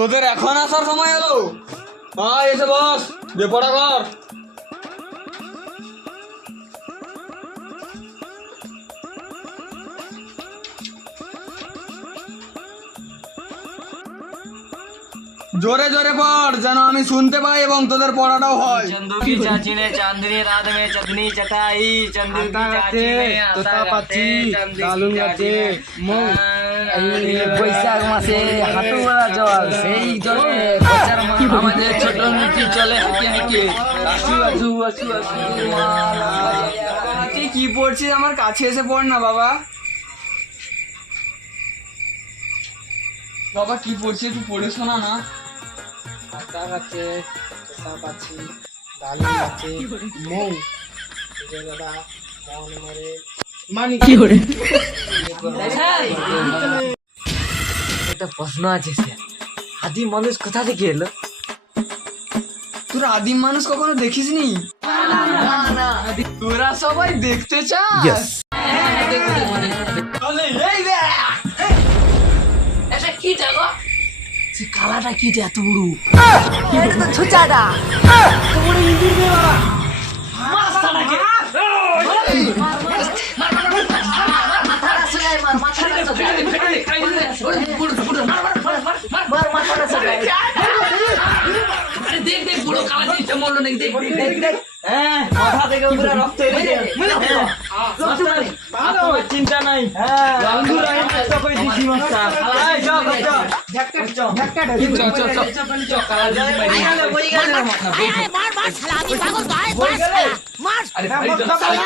তোদের এখন আসার সময় হলো? হ্যাঁ, এসে বস, বেপরা কর। জোরে জোরে পড়, যেন আমি শুনতে পাই এবং তোদের পড়াটাও হয়। चंदू की चाची ने चांदनी रात में चटनी चटाई। चंदू की चाची ने आता गाते, चंदू की चाची ने বৈশাখ মাসে হাঁটুবেলা জল, সেই জলে আমাদের ছোট মুখি চলে হাঁকে হাঁকে আসু আসু আসু আসু তুই কি পড়ছিস? আমার কাছে এসে পড় না বাবা। বাবা কি পড়ছিস, একটু পড়ে শোনা না। আতা গাছে তোতা পাচ্ছি, ডালিম গাছে মৌ দাদা মন মরে মানি কি করে। একটা প্রশ্ন আছে স্যার, আদি মানুষ কোথা থেকে এলো? তোর আদিম মানুষ কখনো দেখিসনি? তোরা সবাই দেখতে চাস? তাহলে এই দেখ। এটা কি জাগো? সে কালাটা কি এত বড়? এটা তো ছোচাটা। তো বড় ইঁদুর রে বাবা। মাছটাকে মাথাটা সগাই মার, মাথাটা সগাই। মার মাথাটা সগাই। আরে দেখ দেখ বড় কালা জিনিসটা মরলো নাকি, দেখ দেখ দেখ। হ্যাঁ, মাথা থেকে পুরো রক্ত বেরিয়ে ভালো, চিন্তা নাই। বন্ধুরা আমি চেষ্টা করে দিছি মাস্টার। এই চল চল ঝাক্কা চল ঝাক্কা চল চল চল চল কালা জিনিস মারি গেল বই গেল মাথা মার মার শালা আমি পাগল ভাই মার শালা মার আরে